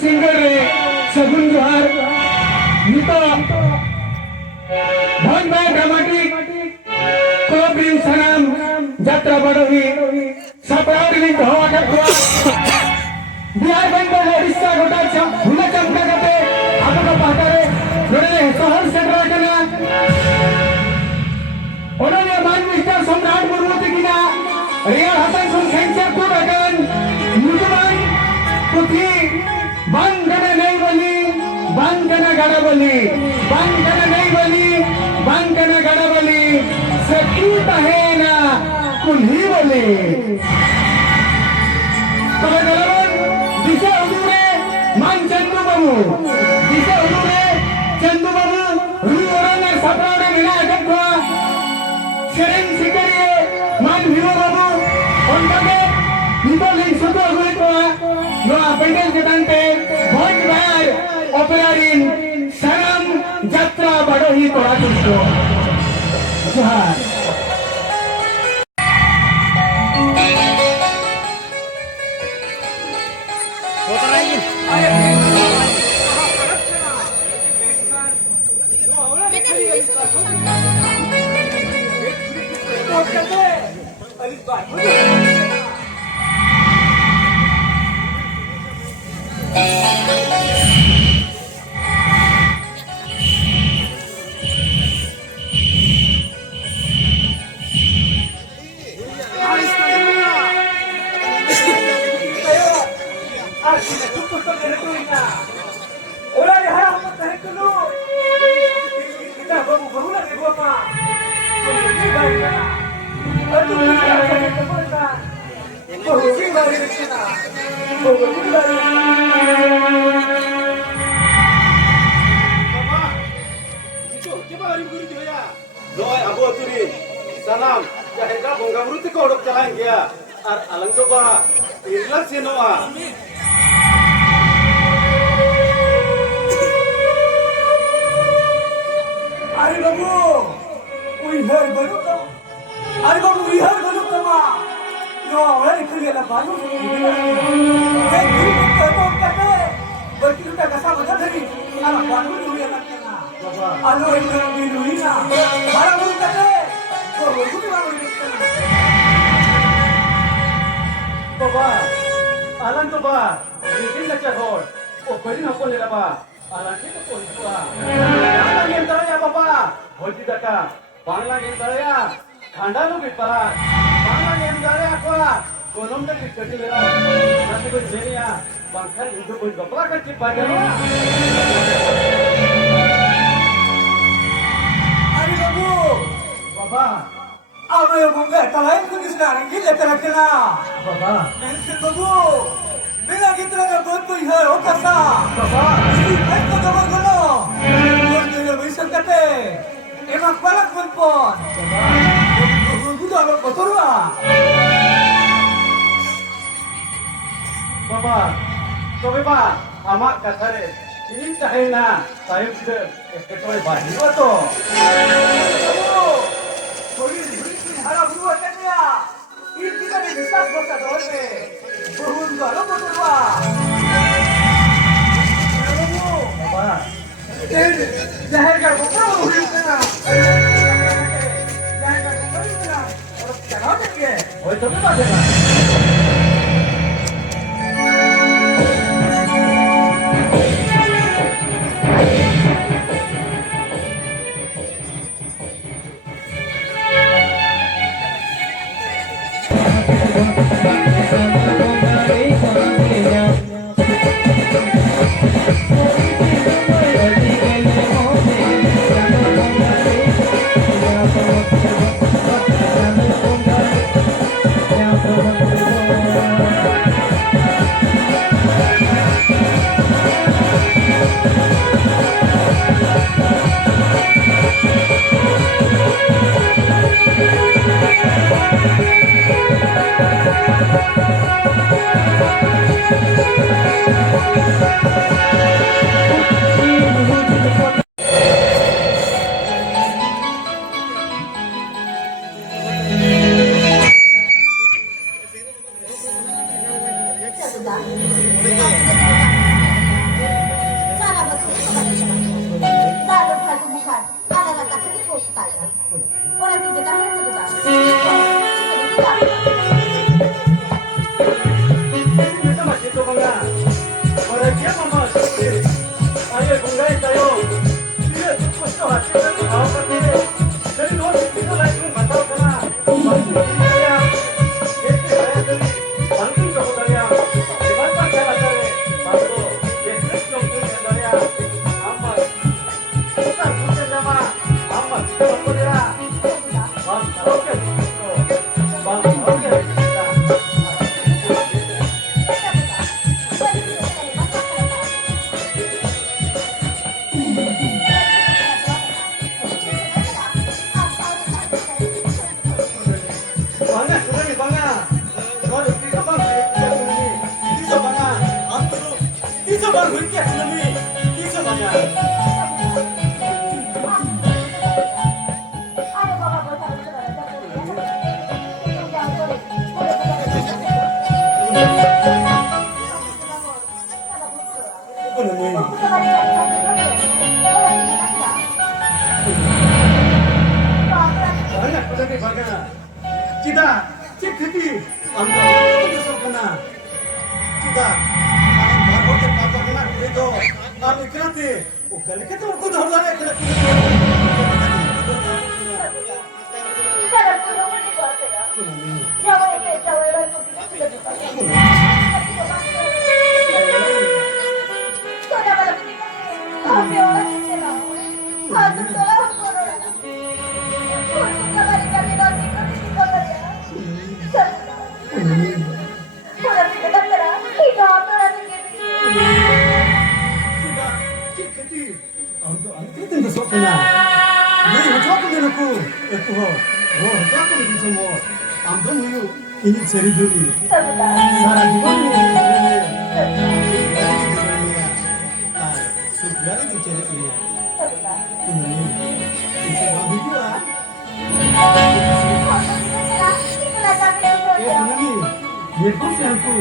Singer रे सगुन जोहार नितो भोजबाई ड्रामाटिक कोब्रिन सनाम यात्रा बड़ोही सपरावरी धोवा का बिहार बैंक ओडिशा गोटा हुना चमका कते आपको पातारे जोड़े शहर सेंटर करना उन्होंने मान मिस्टर सम्राट मुर्मू किना रियल हसन सुन सेंचर को रगन मुजमान पुथी बंद करना नहीं बोली बंद करना गाड़ा बोली बंद करना नहीं बोली बंद करना गाड़ा बोली सकीत है ना कुल्ही बोली तो गलवन दिशा उड़े मान चंदू बाबू दिशा उड़े चंदू बाबू रूई ओराना सपरावरे मिला अटकवा शेरेन सिकरिए मान हीरो बाबू उनके नितोलिंग सुतो हुए को नो अपेंडेंस जतनते बहुत बार ऑपरेरिन सनम यात्रा बड़ोही तोड़ा तुझको जोहार Salam, jahega bongga muruti ko odok jalan gaya, ar alang to ba, irla senoa. Ari babu, uihar baru to. Ari babu uihar baru to ma. Yo, orang ikut dia baru. Hei, guru kita kata, berarti kita kasar macam tadi. Anak baru dulu yang nak kena. Alo itu dulu ini na. Barang guru kata. Baba, alang to ba, ini nak cakap, oh kau ini apa ni ba, alang kita pun ba. Alang yang teraya baba, hoji daka, banglang yang teraya, khanda lu bitpara, banglang yang teraya apa, konom tak kecil lera, nanti kau jadi ya, bangkar itu kau bapa kecil pada lu. Ari babu, Baba. apa yang bunga talain pun disana gila terakena. Baba. Nanti babu, bila kita nak buat pun hai, okasa. Baba. Ini kita kawan kono. Buat dia bisa kate. Emak balak pun pon. Baba. Kita akan kotor lah. Baba. So baba, amak kata re, ini cahaya na, saya sudah ekspor baju tu. Babu, Harap dua tanya. Ini kita di bisnis bos ada orang. Berhubung kalau betul lah. Baba. Jahir kan bukan berhubung kena. Jahir kan bukan berhubung kena. Orang kenal tak ke? Oh itu apa dia? banyak pedang baga. Cita, cik hati, ambil itu sokana. Cita, anak baru ke papa kena itu, ambil kereta. Oh, kalau kita aku dah lari kereta. Itu sokana. Ini macam apa ni aku? Itu macam apa ni semua? Ambil ni, ini ceri dulu. Sarah juga ni. Sudah itu ceri ini. Ini babi juga. Ini, dia pun aku.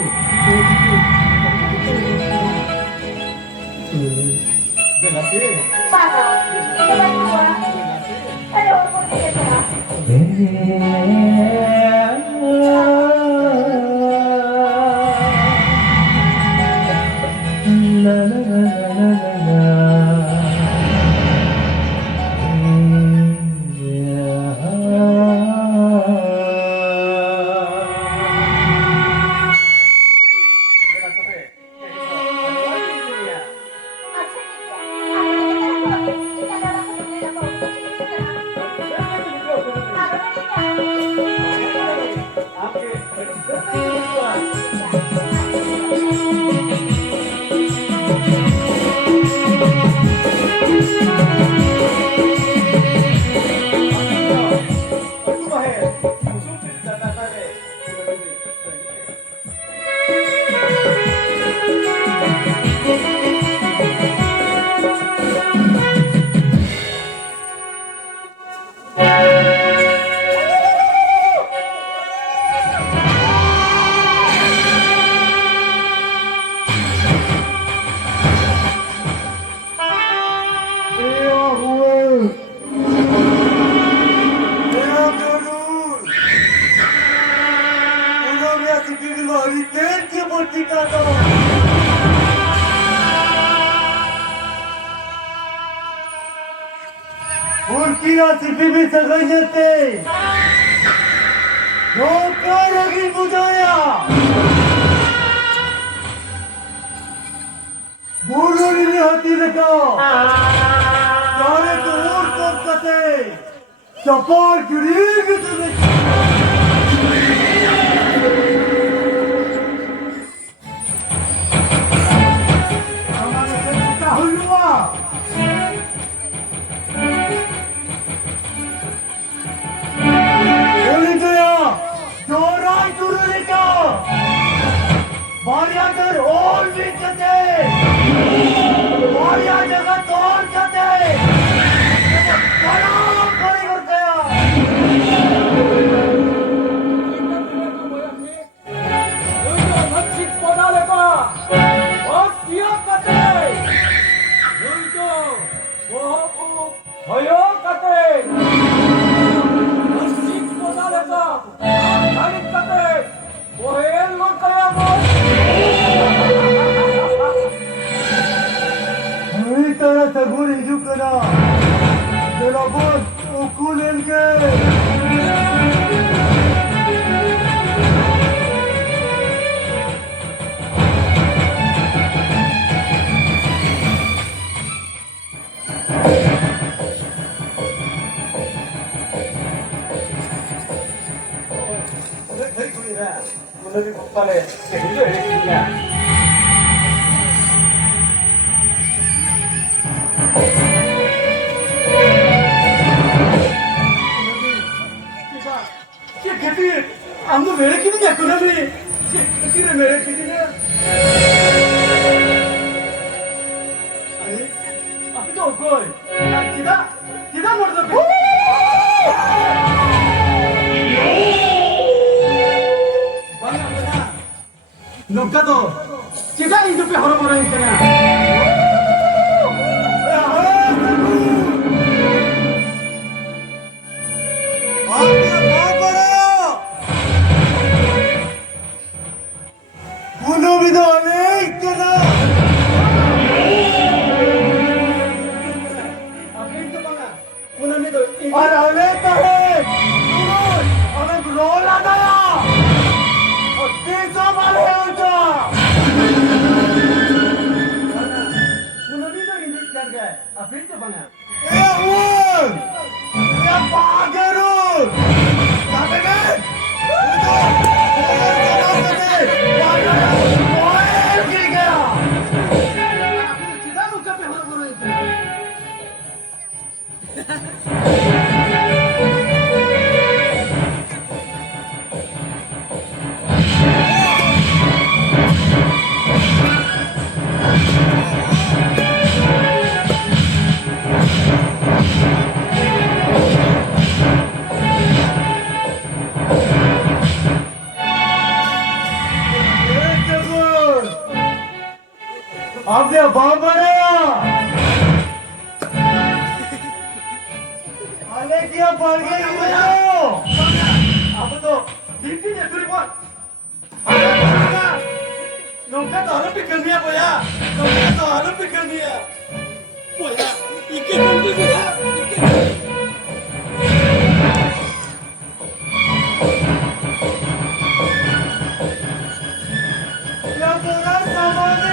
Kira si bibi saganya te, doka lagi budaya, bulu ini hati mereka, tarik tur kate, capar kiri gitu ni. Amat kita hulua. Variator और भी चलते, variator जगह और चलते, बड़ा बड़ी करते हैं। ये मस्जिद बना लेगा, और क्या करते? ये वो भयो करते, मस्जिद बना लेगा, खाली करते, वो है लोग क्या बोल? तरह से गुड़ हिजू करा तेरा बोल उकुलेन के Thấy tôi ra, tôi lên một pha này, cái gì vậy nhà? Ando mere kini ya kuna ni, kini mere kini na. Aye, api to koi, kita murda pe. Bana, nungka to kita hidup pe horo-horo ikana आपने बाप बनाया आने KIA पड़ गई अब तो deputy ने पूरी बात नौका तो आलू पिकल दिया बोया नौका तो आलू पिकल दिया बोया इके नौकी दिया क्या बोला सामान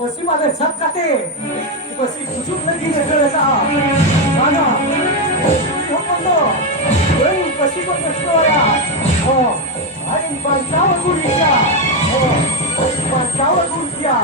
Pasti pada sab kate, pasti kucuk lagi ni kereta. Mana? Apa tu? Pasti kau tersekolah. Oh, hari bantau guria. Oh, hari bantau guria.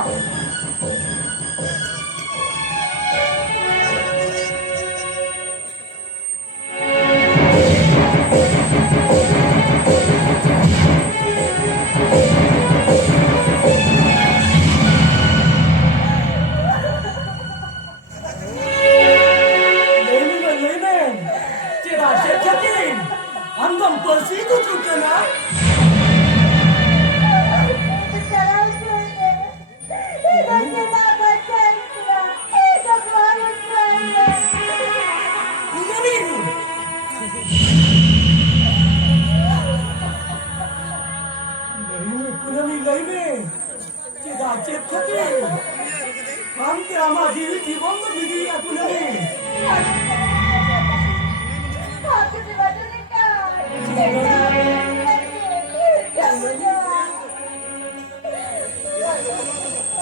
सती हम तेरा माझी जीवन में मिली या कुनमी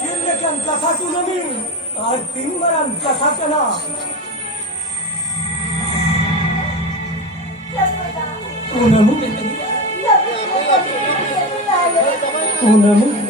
चिल्ले के हम कथा कुनमी आज दिन भर हम कथा कना कुनमी कुनमी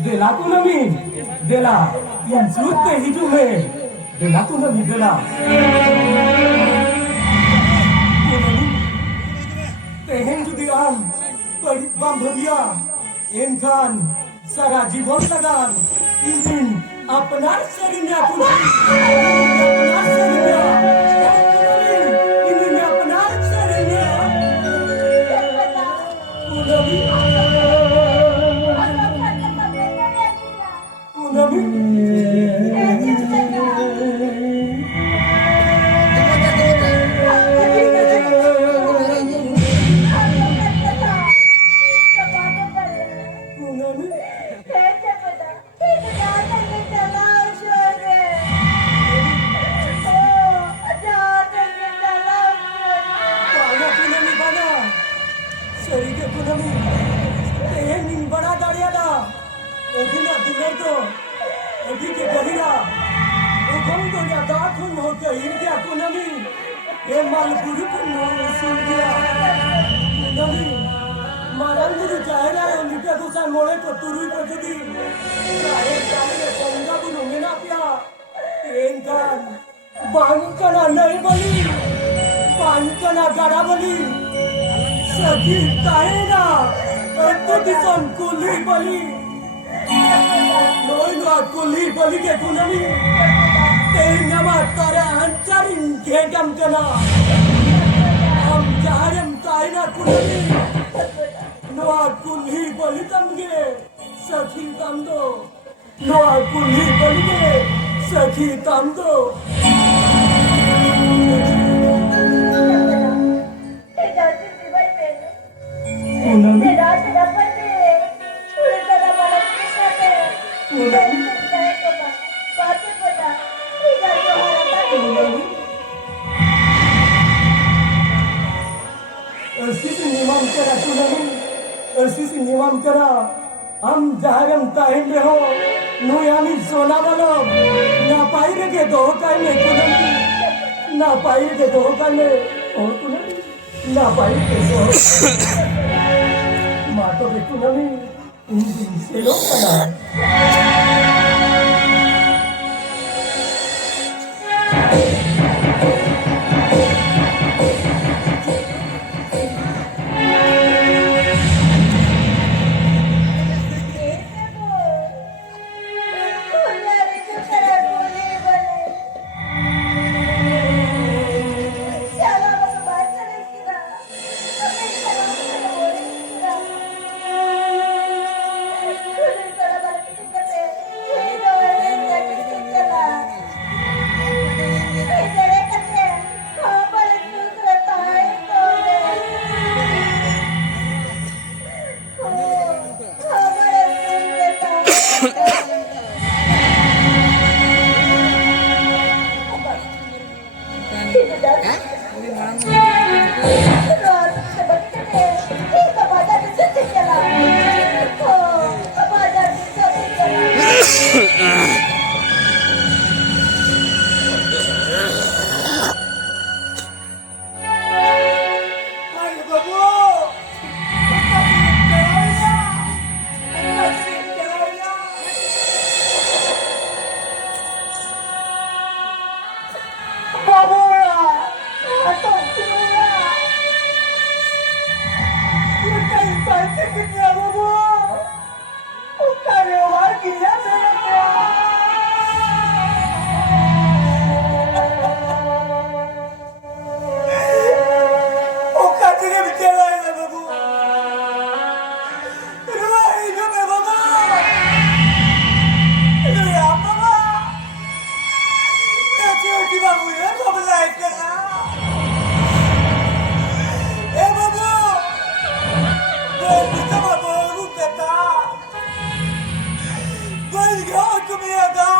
Dela kunami, dela yang sudah hidupnya, dela kunami dela. Tehen judi am, bam bhaviya, enkan, sara jivan lagan, injin, अपना शरीर अपना शरीर इंजन अपना शरीर बांकना नहीं बली बांकना गड़ा बली सखी ताएना तो दिसम कुली बली नोई नो कुली बली के कुनमी तेरी नमा तारे अंचारिन घेगम कना हम जारम ताएना कुनमी नो कुली बली तमगे सखी तम दो नो कुली बली के सखी तम दो हम जहरम ताहिम रे हो नुयामी सोना वालो ना पाई रे के दो काई में कुनमी ना पाई रे के दो काई में और कुनमी ना पाई के दो मातो के कुनमी इंजिन से लो कना Yo tumiada.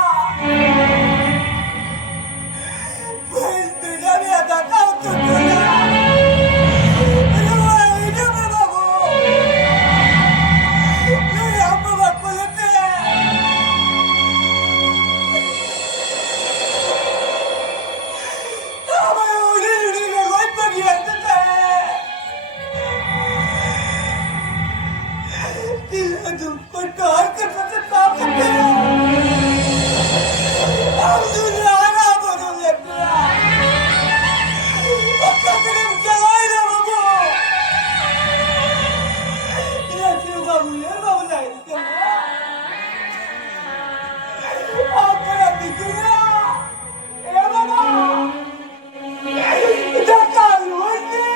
Pues te ya me atacado tu vida. Pero bueno, me bajo. No le amo más por la tele. Ama öyle öyle koyma geldi de. Diledim korkar kafası kapatı. Abdullah ana bunu yaptı. Bakkalım çalayla bu. İlaçı babullar babulaydı sana. Akara bir dünya. Baba. Dakar öldü.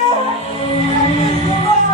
Baba.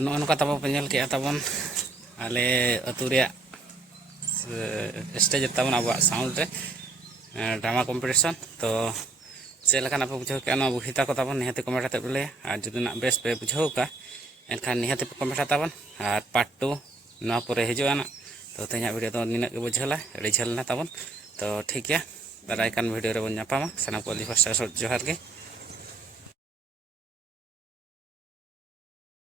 anu kata penyel ke tabon ale aturia stage tabon abak sound re drama competition to चेलखान आप बुझाव के बुहिता को ताबन निहाते comment आते बोले और जुदी ना base पे बुझाव का एनखान निहाते comment ताबन और part 2 ना परे हिजुआ ना तो तेना वीडियो तो निना के बुझाला एडी झलना ताबन तो ठीक है दारायकान वीडियो रे बन नापामा सना को फर्स्ट जोहार के।